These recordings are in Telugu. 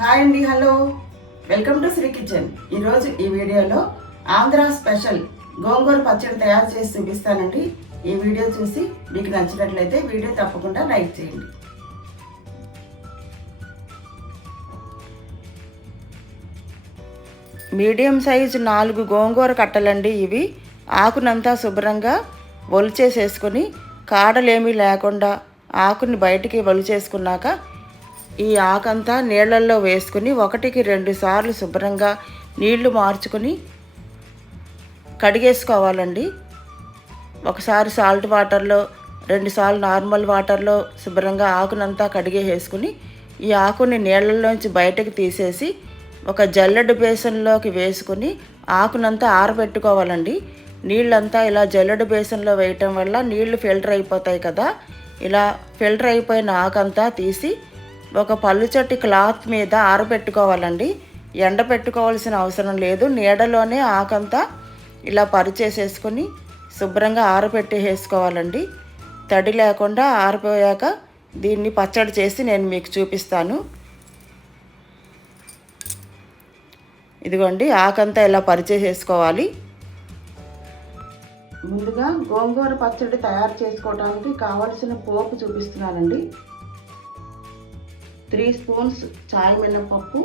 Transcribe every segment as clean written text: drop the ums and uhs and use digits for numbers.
హాయ్ అండి, hello, welcome to Sri kitchen. ఈరోజు ఈ వీడియోలో ఆంధ్ర స్పెషల్ గోంగూర పచ్చడి తయారు చేసి చూపిస్తానండి. ఈ వీడియో చూసి మీకు నచ్చినట్లయితే వీడియో తప్పకుండా లైక్ చేయండి. మీడియం సైజు 4 గోంగూర కట్టలండి ఇవి. ఆకునంతా శుభ్రంగా ఒలిచేసేసుకొని కాడలేమీ లేకుండా ఆకుని బయటికి ఒలిచేసుకున్నాక ఈ ఆకంతా నీళ్ళల్లో వేసుకుని 1-2 సార్లు శుభ్రంగా నీళ్లు మార్చుకొని కడిగేసుకోవాలండి. ఒకసారి సాల్ట్ వాటర్లో, 2 సార్లు నార్మల్ వాటర్లో శుభ్రంగా ఆకునంతా కడిగేసుకుని ఈ ఆకుని నీళ్ళల్లోంచి బయటకు తీసేసి ఒక జల్లెడ బేసన్లోకి వేసుకుని ఆకునంతా ఆరబెట్టుకోవాలండి. నీళ్ళంతా ఇలా జల్లెడ బేసన్లో వేయటం వల్ల నీళ్లు ఫిల్టర్ అయిపోతాయి కదా. ఇలా ఫిల్టర్ అయిపోయిన ఆకంతా తీసి ఒక పల్లుచట్టి క్లాత్ మీద ఆరబెట్టుకోవాలండి. ఎండ పెట్టుకోవాల్సిన అవసరం లేదు. నీడలోనే ఆకంతా ఇలా పరిచేసేసుకొని శుభ్రంగా ఆరబెట్టేసుకోవాలండి. తడి లేకుండా ఆరిపోయాక దీన్ని పచ్చడి చేసి నేను మీకు చూపిస్తాను. ఇదిగోండి, ఆకంతా ఇలా పరిచేసేసుకోవాలి. ముందుగా గోంగూర పచ్చడి తయారు చేసుకోవడానికి కావలసిన పోపు చూపిస్తున్నానండి. 3 స్పూన్స్ చాయ్ మినపప్పు,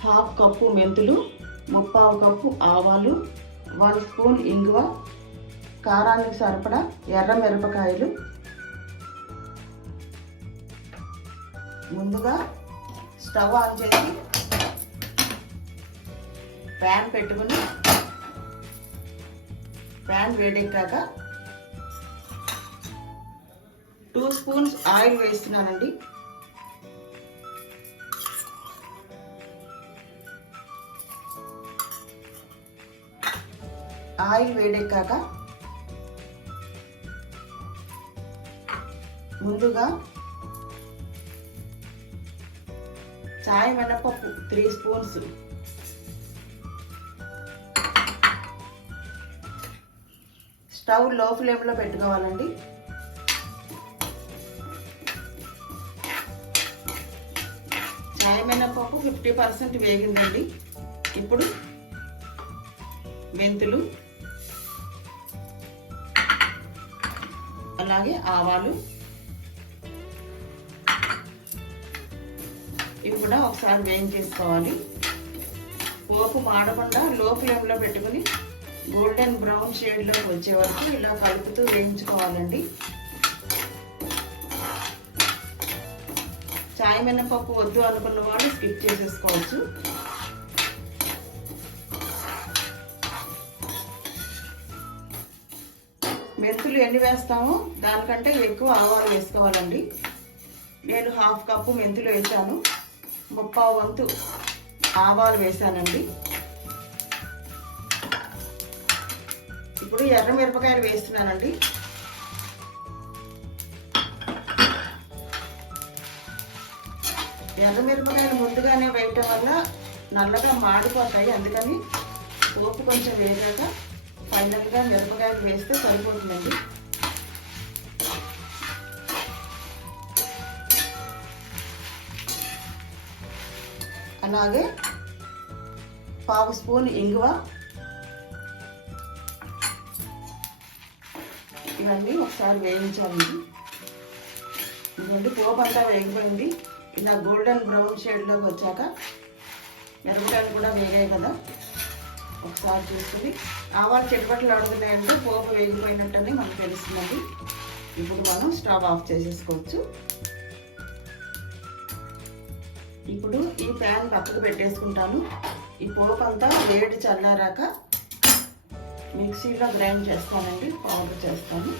1/2 కప్పు మెంతులు, 3/4 కప్పు ఆవాలు, 1 స్పూన్ ఇంగువ, కారానికి సరిపడా ఎర్ర మిరపకాయలు. ముందుగా స్టవ్ ఆన్ చేసి ప్యాన్ పెట్టుకుని ప్యాన్ వేడెక్కాక 2 స్పూన్స్ ఆయిల్ వేస్తున్నానండి. ఆయిల్ వేడెక్కాక ముందుగా చాయ్ మినపప్పు 3 స్పూన్స్, స్టవ్ లో ఫ్లేమ్లో పెట్టుకోవాలండి. చాయ్ మినపప్పు 50% వేగిందండి. ఇప్పుడు మెంతులు, అలాగే ఆవాలు, ఇవి కూడా ఒకసారి వేయించేసుకోవాలి. పోపు మాడకుండా లో ఫ్లేమ్లో పెట్టుకుని గోల్డెన్ బ్రౌన్ షేడ్లోకి వచ్చే వరకు ఇలా కలుపుతూ వేయించుకోవాలండి. చాయ్ మినపప్పు వద్దు అనుకున్న వాళ్ళు స్కిప్ చేసేసుకోవచ్చు. మెంతులు ఎన్ని వేస్తామో దానికంటే ఎక్కువ ఆవాలు వేసుకోవాలండి. నేను 1/2 కప్పు మెంతులు వేసాను, 3/4 వంతు ఆవాలు వేసానండి. ఇప్పుడు ఎర్ర మిరపకాయలు వేస్తున్నానండి. ఎర్ర మిరపకాయలు ముందుగానే వేయటం వల్ల నల్లగా మాడిపోతాయి. అందుకని పోపు కొంచెం వేసాక ఫైనల్గా మిరపకాయలు వేస్తే సరిపోతుందండి. అలాగే 1/2 స్పూన్ ఇంగువ, ఇవన్నీ ఒకసారి వేయించాలండి. ఇదిగోండి, పోపు అంతా వేగిపోయింది. ఇలా గోల్డెన్ బ్రౌన్ షేడ్లోకి వచ్చాక మిరపకాయలు కూడా వేగాయి కదా, ఒకసారి చూసుకుని ఆవాలు చిటపట్లు అడుగుతాయంటే పోపు వేగిపోయినట్టని మనకు తెలుస్తుందండి. ఇప్పుడు మనం స్టవ్ ఆఫ్ చేసేసుకోవచ్చు. ఇప్పుడు ఈ ప్యాన్ పక్కకు పెట్టేసుకుంటాను. ఈ పోపు అంతా వేడి చల్లారాక మిక్సీలో గ్రైండ్ చేస్తానండి, పౌడర్ చేస్తాను.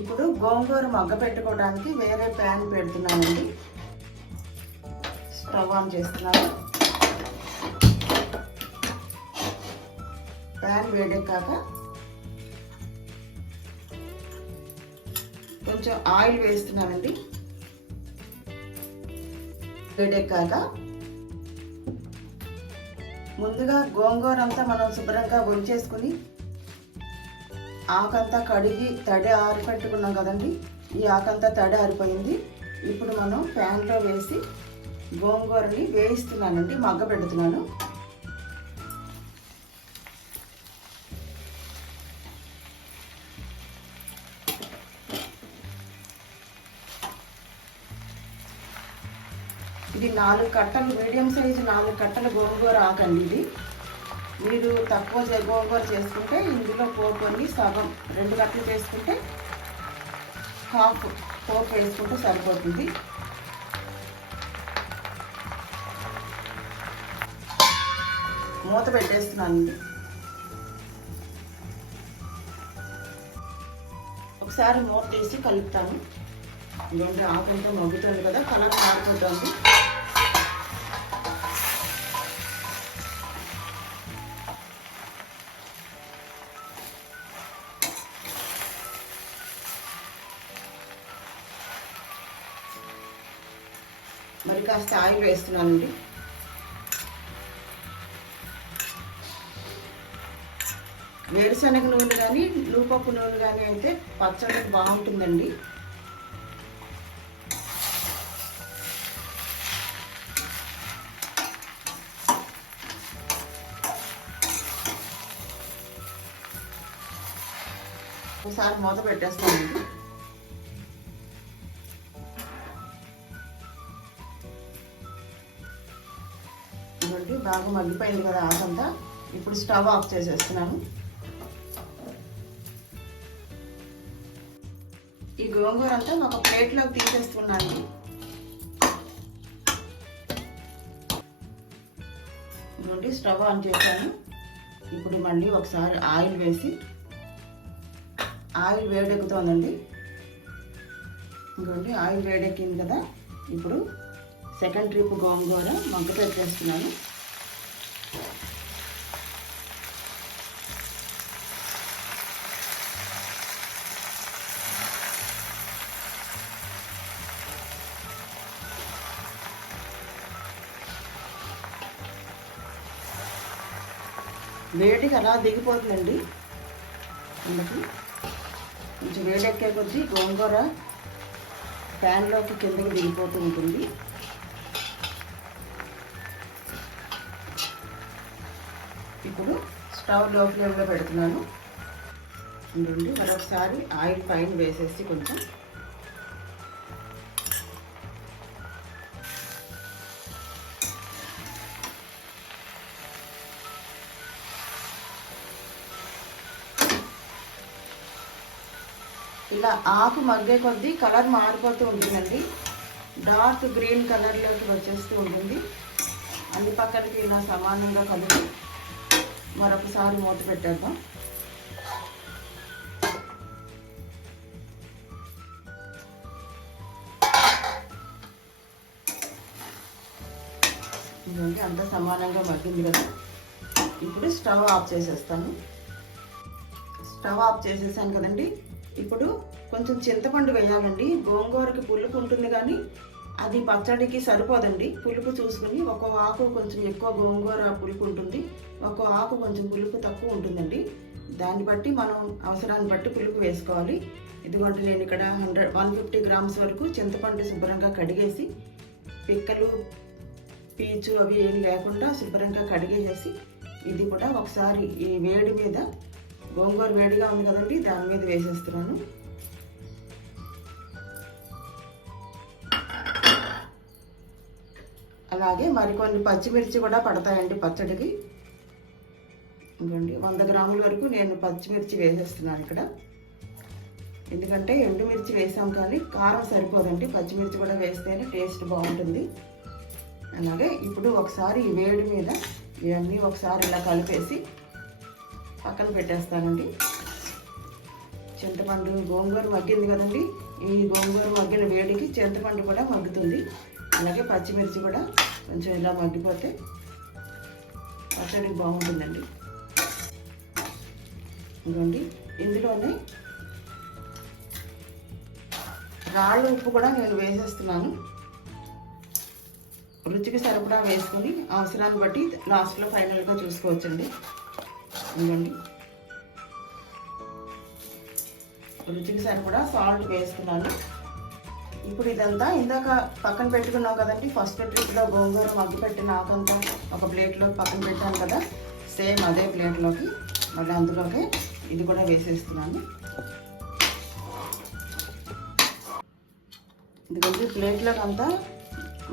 ఇప్పుడు గోంగూర మగ్గ పెట్టుకోవడానికి వేరే ప్యాన్ పెడుతున్నానండి. స్టవ్ ఆన్ చేస్తున్నాను. ప్యాన్ వేడెక్కాక కొంచెం ఆయిల్ వేస్తున్నానండి. వేడెక్కాక ముందుగా గోంగూర అంతా మనం శుభ్రంగా ఒలిచేసుకుని ఆకంతా కడిగి తడి ఆరిపెట్టుకున్నాం కదండి. ఈ ఆకంతా తడి ఆరిపోయింది. ఇప్పుడు మనం ప్యాన్లో వేసి గోంగూరని వేయిస్తున్నానండి, మగ్గ పెడుతున్నాను. ఇది 4 కట్టలు, మీడియం సైజు 4 కట్టల గోంగూర ఆకండి. ఇది మీరు తక్కువ గోంగూర చేసుకుంటే ఇందులో పోపుని సగం 2 కట్టలు చేసుకుంటే హాఫ్ పోపు వేసుకుంటే సరిపోతుంది. మూత పెట్టేస్తున్నాను. ఒకసారి మూత తీసి కలుపుతాను. ఇదంటే ఆకంతా మగ్గుతుంది కదా, కలర్ మారిపోతుంది. మరి కాస్త ఆయిల్ వేస్తున్నానండి. వేరుశనగ నూనె కానీ నూపప్పు నూనె కానీ అయితే పచ్చడి బాగుంటుందండి. ఒకసారి మూత పెట్టేస్తానండి. ఇదండి బాగా మగ్గిపోయింది కదా ఆకంతా. ఇప్పుడు స్టవ్ ఆఫ్ చేసేస్తున్నాను. ఈ గోంగూర అంతా ఒక ప్లేట్లోకి తీసేస్తున్నాను. ఇదండి స్టవ్ ఆన్ చేశాను. ఇప్పుడు మళ్ళీ ఒకసారి ఆయిల్ వేసి, ఆయిల్ వేడెక్కుతోందండి. ఇంకోండి ఆయిల్ వేడెక్కింది కదా, ఇప్పుడు సెకండ్ ట్రిప్ గోంగూర మగ్గ పెట్టేస్తున్నాను. వేడికి అలా దిగిపోతుందండి. అందుకు కొంచెం వేడెక్కే కొద్దీ గోంగూర ప్యాన్లోకి కిందకి దిగిపోతూ ఉంటుంది. ఇప్పుడు స్టవ్ లో ఫ్లేమ్లో పెడుతున్నాను. చూడండి మరొకసారి ఆయిల్ పైన వేసేసి కొంచెం ఇలా ఆకు మగ్గే కొద్దీ కలర్ మారిపోతూ ఉంటుందండి. డార్క్ గ్రీన్ కలర్లోకి వచ్చేస్తూ ఉంటుంది. అన్ని పక్కలకి ఇలా సమానంగా కలిపి మరొకసారి మూత పెట్టేద్దాం. ఇదండి అంతా సమానంగా మగ్గింది కదా, ఇప్పుడు స్టవ్ ఆఫ్ చేసేస్తాను. స్టవ్ ఆఫ్ చేసేసాను కదండి. ఇప్పుడు కొంచెం చింతపండు వేయాలండి. గోంగూరకి పులుపు ఉంటుంది కానీ అది పచ్చడికి సరిపోదండి. పులుపు చూసుకుని ఒక్కో ఆకు కొంచెం ఎక్కువ గోంగూర పులుపు ఉంటుంది, ఒక్కో ఆకు కొంచెం పులుపు తక్కువ ఉంటుందండి. దాన్ని బట్టి మనం అవసరాన్ని బట్టి పులుపు వేసుకోవాలి. ఇదిగోండి నేను ఇక్కడ 150 గ్రామ్స్ వరకు చింతపండు శుభ్రంగా కడిగేసి, పిక్కలు పీచు అవి ఏం లేకుండా శుభ్రంగా కడిగేసేసి, ఇది కూడా ఒకసారి ఈ వేడి మీద, గోంగూర వేడిగా ఉంది కదండి, దాని మీద వేసేస్తున్నాను. అలాగే మరికొన్ని పచ్చిమిర్చి కూడా పడతాయండి పచ్చడికి. ఇంకోండి 100 గ్రాముల వరకు నేను పచ్చిమిర్చి వేసేస్తున్నాను ఇక్కడ. ఎందుకంటే ఎండుమిర్చి వేసాం కానీ కారం సరిపోదండి, పచ్చిమిర్చి కూడా వేస్తేనే టేస్ట్ బాగుంటుంది. అలాగే ఇప్పుడు ఒకసారి ఈ వేడి మీద ఇవన్నీ ఒకసారి ఇలా కలిపేసి పక్కన పెట్టేస్తానండి. చింతపండు గోంగూర మగ్గింది కదండి, ఈ గోంగూర మగ్గిన వేడికి చింతపండు కూడా మగ్గుతుంది. అలాగే పచ్చిమిర్చి కూడా కొంచెం ఇలా మగ్గిపోతే పచ్చడికి బాగుంటుందండి. ఇదిగోండి ఇందులోనే రాళ్ళు ఉప్పు కూడా నేను వేసేస్తున్నాను. రుచికి సరిపడా వేసుకొని అవసరాన్ని బట్టి లాస్ట్లో ఫైనల్గా చూసుకోవచ్చండి. ఇదిగోండి రుచికి సరిపడా సాల్ట్ వేస్తున్నాను. ఇప్పుడు ఇదంతా ఇందాక పక్కన పెట్టుకున్నాం కదండి, ఫస్ట్ ట్రిప్లో గోంగూర మగ్గి పెట్టిన ఆకంతా ఒక ప్లేట్లో పక్కన పెట్టాను కదా, సేమ్ అదే ప్లేట్లోకి మళ్ళీ అందులోకి ఇది కూడా వేసేస్తున్నాను. ఎందుకంటే ప్లేట్లోకి అంతా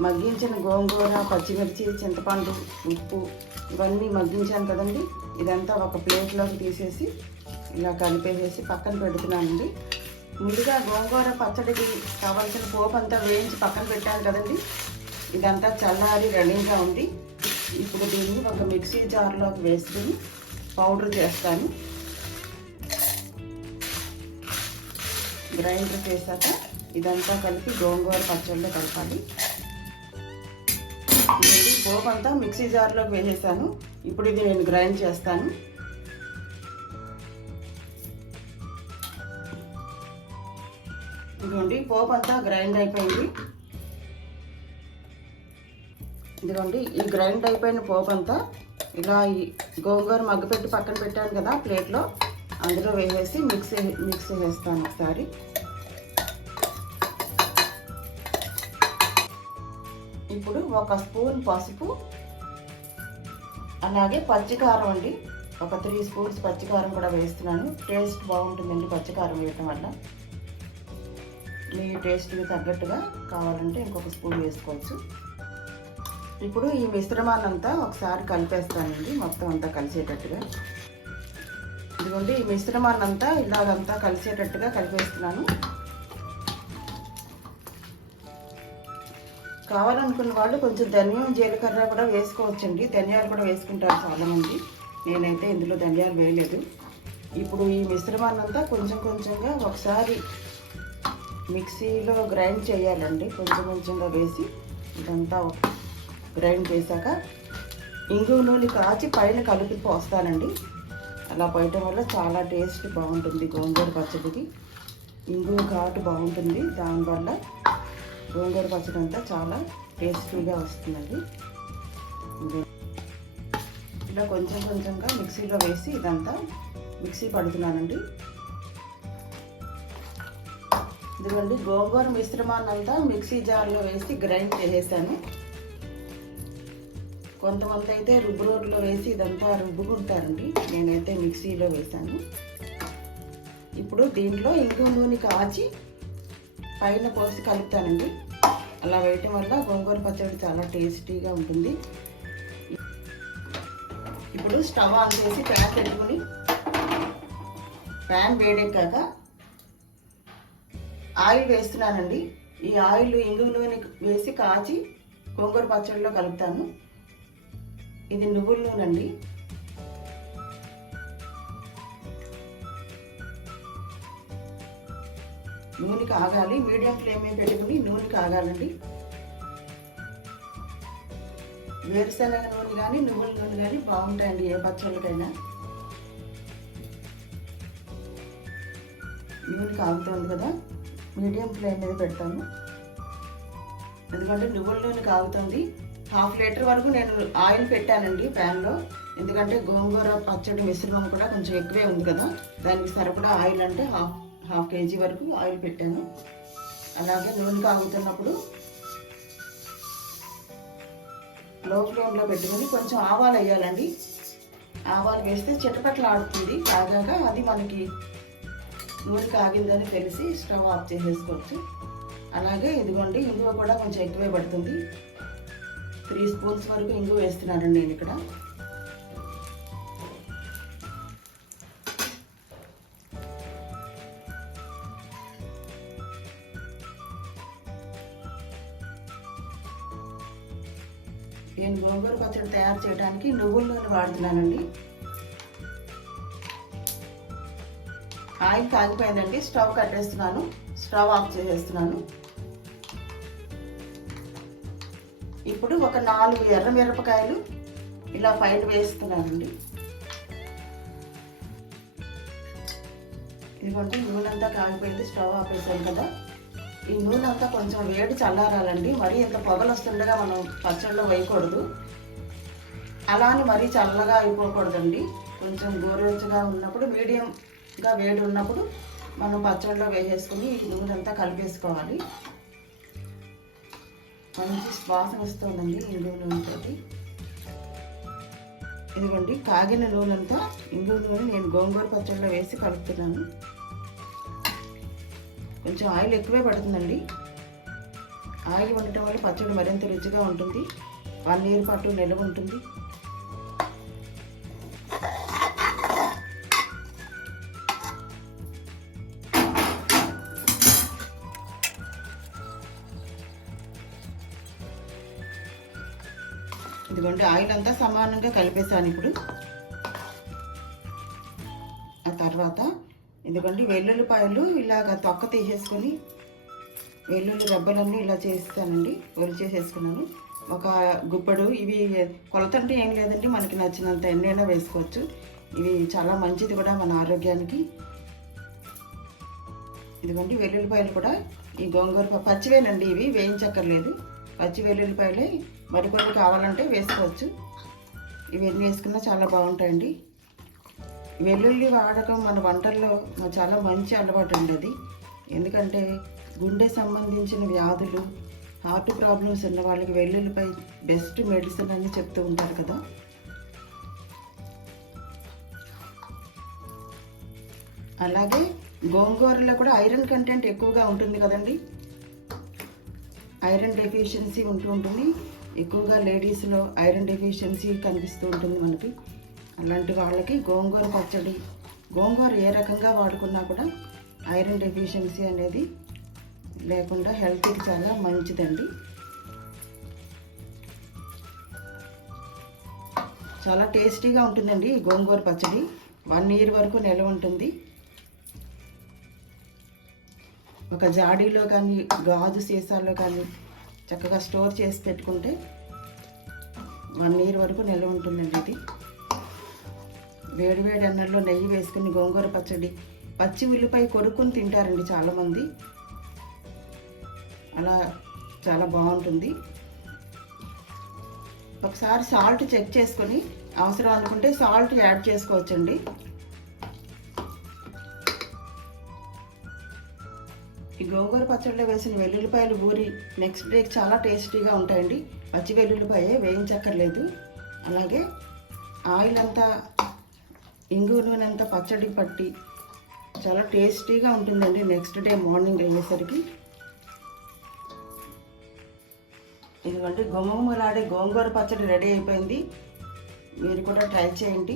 మగ్గించిన గోంగూర, పచ్చిమిర్చి, చింతపండు, ఉప్పు ఇవన్నీ మగ్గించాను కదండి, ఇదంతా ఒక ప్లేట్లోకి తీసేసి ఇలా కలిపేసేసి పక్కన పెడుతున్నానండి. ముందుగా గోంగూర పచ్చడికి కావాల్సిన పోపు అంతా వేయించి పక్కన పెట్టాను కదండి, ఇదంతా చల్లారి రెడీగా ఉంది. ఇప్పుడు దీన్ని ఒక మిక్సీ జార్లోకి వేసుకుని పౌడర్ చేస్తాను. గ్రైండర్ చేశాక ఇదంతా కలిపి గోంగూర పచ్చడిలో కలపాలి. పోపు అంతా మిక్సీ జార్లోకి వేసేసాను. ఇప్పుడు ఇది నేను గ్రైండ్ చేస్తాను. ఇదిగోండి పోపు అంతా గ్రైండ్ అయిపోయింది. ఇదిగోండి ఈ గ్రైండ్ అయిపోయిన పోపు అంతా ఇలా ఈ గోంగూర మగ్గపెట్టి పక్కన పెట్టాను కదా ప్లేట్లో, అందులో వేసేసి మిక్స్ చేస్తాను ఒకసారి. ఇప్పుడు ఒక స్పూన్ పసుపు, అలాగే పచ్చికారం అండి, ఒక 3 స్పూన్స్ పచ్చికారం కూడా వేస్తున్నాను. టేస్ట్ బాగుంటుందండి పచ్చికారం వేయటం వల్ల. మీ టేస్ట్కి తగ్గట్టుగా కావాలంటే ఇంకొక స్పూన్ వేసుకోవచ్చు. ఇప్పుడు ఈ మిశ్రమాన్ని అంతా ఒకసారి కలిపేస్తానండి, మొత్తం అంతా కలిసేటట్టుగా. ఇదిగోండి ఈ మిశ్రమాన్ని అంతా ఇలాగంతా కలిసేటట్టుగా కలిపేస్తున్నాను. కావాలనుకున్న వాళ్ళు కొంచెం ధనియం, జీలకర్ర కూడా వేసుకోవచ్చండి. ధనియాలు కూడా వేసుకుంటారు చాలామంది, నేనైతే ఇందులో ధనియాలు వేయలేదు. ఇప్పుడు ఈ మిశ్రమాన్ని అంతా కొంచెం కొంచెంగా ఒకసారి మిక్సీలో గ్రైండ్ చేయాలండి. కొంచెం కొంచెంగా వేసి ఇదంతా గ్రైండ్ చేశాక ఇంగువ నూనె కాచి పైన కలిపి పోస్తానండి. అలా పోయటం వల్ల చాలా టేస్ట్ బాగుంటుంది గోంగూర పచ్చడికి. ఇంగువ ఘాటు బాగుంటుంది, దానివల్ల గోంగూర పచ్చడి అంతా చాలా టేస్టీగా వస్తుందండి. ఇలా కొంచెం కొంచెంగా మిక్సీలో వేసి ఇదంతా మిక్సీ పడుతున్నానండి. ఇదిగోండి గోంగూర మిశ్రమాన్ని అంతా మిక్సీ జార్లో వేసి గ్రైండ్ చేసేసాను. కొంతమంది అయితే రుబ్బు రోడ్లో వేసి ఇదంతా రుబ్బుకుంటారండి, నేనైతే మిక్సీలో వేసాను. ఇప్పుడు దీంట్లో ఇంగువ నూనె కాచి పైన పోసి కలుపుతానండి. అలా వేయటం వల్ల గోంగూర పచ్చడి చాలా టేస్టీగా ఉంటుంది. ఇప్పుడు స్టవ్ ఆన్ చేసి ప్యాన్ పెట్టుకుని, ప్యాన్ వేడెక్కాక ఆయిల్ వేస్తున్నానండి. ఈ ఆయిల్ ఇంగువ నూనె వేసి కాచి గోంగూర పచ్చడిలో కలుపుతాను. ఇది నువ్వుల నూనె అండి. నూనె కాగాలి, మీడియం ఫ్లేమ్ మీద పెట్టుకుని నూనె కాగాలండి. వేరుశనగ నూనె కానీ నువ్వుల నూనె కానీ బాగుంటాయండి ఏ పచ్చళ్ళకైనా. నూనె కాగుతుంది కదా, మీడియం ఫ్లేమ్ మీద పెడతాను. ఎందుకంటే నువ్వుల నూనె కాగుతుంది. 1/2 లీటర్ వరకు నేను ఆయిల్ పెట్టానండి ప్యాన్లో. ఎందుకంటే గోంగూర పచ్చడి మిశ్రమం కూడా కొంచెం ఎక్కువే ఉంది కదా, దానికి సరిపడా ఆయిల్ అంటే హాఫ్ కేజీ వరకు ఆయిల్ పెట్టాను. అలాగే నూనె కాగుతున్నప్పుడు లో ఫ్లేమ్లో పెట్టుకుని కొంచెం ఆవాలు వేయాలండి. ఆవాలు వేస్తే చిటపట్లు ఆడుతుంది. కాగాక అది మనకి నూనె కాగిందని తెలిసి స్టవ్ ఆఫ్ చేసేసుకోవచ్చు. అలాగే ఇదిగోండి ఇంగువ కూడా కొంచెం ఎక్కువే పడుతుంది. 3 స్పూన్స్ వరకు ఇంగువ వేస్తున్నానండి నేను ఇక్కడ. నేను గోంగూర పచ్చడి తయారు చేయడానికి నువ్వుల నూనె వాడుతున్నానండి. ఆయిల్ కాగిపోయిందండి, స్టవ్ కట్టేస్తున్నాను, స్టవ్ ఆఫ్ చేసేస్తున్నాను. ఇప్పుడు ఒక 4 ఎర్ర మిరపకాయలు ఇలా పైన వేస్తున్నానండి. ఇదిగోండి నూనె అంతా కాగిపోయింది, స్టవ్ ఆపేసాను కదా. ఈ నూనె అంతా కొంచెం వేడి చల్లారాలండి. మరీ ఇంత పొగలు వస్తుండగా మనం పచ్చడిలో వేయకూడదు. అలా అని మరీ చల్లగా అయిపోకూడదండి. కొంచెం గోరువెచ్చగా ఉన్నప్పుడు, మీడియంగా వేడి ఉన్నప్పుడు మనం పచ్చడిలో వేసేసుకుని ఈ నూనె అంతా కలిపేసుకోవాలి. మంచి వాసన వస్తుందండి ఇంగువ నూనెతోటి. ఇదిగోండి కాగిన నూనెంతా ఇంగువ నూనె నేను గోంగూర పచ్చడిలో వేసి కలుపుతున్నాను. కొంచెం ఆయిల్ ఎక్కువే పడుతుందండి. ఆయిల్ ఉండటం వల్ల పచ్చడి మరింత రుచిగా ఉంటుంది, 1 year పాటు నిల్వ ఉంటుంది. ఇదిగోండి ఆయిల్ అంతా సమానంగా కలిపేసాను. ఇప్పుడు ఆ తర్వాత ఇదిగోండి వెల్లుల్లిపాయలు ఇలాగ తొక్క తీసేసుకొని వెల్లుల్లి రెబ్బలన్నీ ఇలా చేస్తానండి, చేసేసుకున్నాను. ఒక గుప్పెడు. ఇవి కొలత అంటే ఏం లేదండి, మనకి నచ్చినంత ఎన్నైనా వేసుకోవచ్చు. ఇవి చాలా మంచిది కూడా మన ఆరోగ్యానికి. ఇదిగోండి వెల్లుల్లిపాయలు కూడా ఈ గోంగూర పచ్చివేనండి, ఇవి వేయించక్కర్లేదు. పచ్చి వెల్లుల్లిపాయలే, మరికొన్ని కావాలంటే వేసుకోవచ్చు. ఇవన్నీ వేసుకున్నా చాలా బాగుంటాయండి. వెల్లుల్లి వాడకం మన వంటల్లో చాలా మంచి అలవాటు అండి అది. ఎందుకంటే గుండె సంబంధించిన వ్యాధులు, హార్ట్ ప్రాబ్లమ్స్ ఉన్న వాళ్ళకి వెల్లుల్లిపాయ బెస్ట్ మెడిసిన్ అని చెప్తూ ఉంటారు కదా. అలాగే గోంగూరలో కూడా ఐరన్ కంటెంట్ ఎక్కువగా ఉంటుంది కదండి. ఐరన్ డెఫిషియన్సీ ఉంటుంది ఎక్కువగా, లేడీస్లో ఐరన్ డెఫిషియన్సీ కనిపిస్తూ ఉంటుంది మనకి. అలాంటి వాళ్ళకి గోంగూర పచ్చడి, గోంగూర ఏ రకంగా వాడుకున్నా కూడా ఐరన్ డెఫిషియన్సీ అనేది లేకుండా హెల్త్కి చాలా మంచిదండి. చాలా టేస్టీగా ఉంటుందండి ఈ గోంగూర పచ్చడి. 1 year వరకు నిల్వ ఉంటుంది. ఒక జాడీలో కానీ గాజు సీసాల్లో కానీ చక్కగా స్టోర్ చేసి పెట్టుకుంటే 1 year వరకు నిల్వ ఉంటుందండి ఇది. వేడివేడి అన్నంలో నెయ్యి వేసుకుని గోంగూర పచ్చడి, పచ్చి ఉల్లిపాయ కొరుక్కుని తింటారండి చాలామంది. అలా చాలా బాగుంటుంది. ఒకసారి సాల్ట్ చెక్ చేసుకొని అవసరం అనుకుంటే సాల్ట్ యాడ్ చేసుకోవచ్చండి. ఈ గోంగూర పచ్చడిలో వేసిన వెల్లుల్లిపాయలు ఊరి నెక్స్ట్ డేకి చాలా టేస్టీగా ఉంటాయండి. పచ్చి వెల్లుల్లిపాయే, వేయించక్కర్లేదు. అలాగే ఆయిల్ అంతా, ఇంగువ నూనె అంతా పచ్చడికి పట్టి చాలా టేస్టీగా ఉంటుందండి నెక్స్ట్ డే మార్నింగ్ అయ్యేసరికి. ఇదిగోండి గుమగుమలాడే గోంగూర పచ్చడి రెడీ అయిపోయింది. మీరు కూడా ట్రై చేయండి.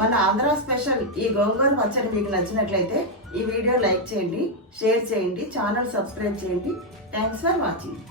మన ఆంధ్ర స్పెషల్ ఈ గోంగూర పచ్చడి మీకు నచ్చినట్లయితే ఈ వీడియో లైక్ చేయండి, షేర్ చేయండి, ఛానల్ సబ్స్క్రైబ్ చేయండి. Thanks for watching.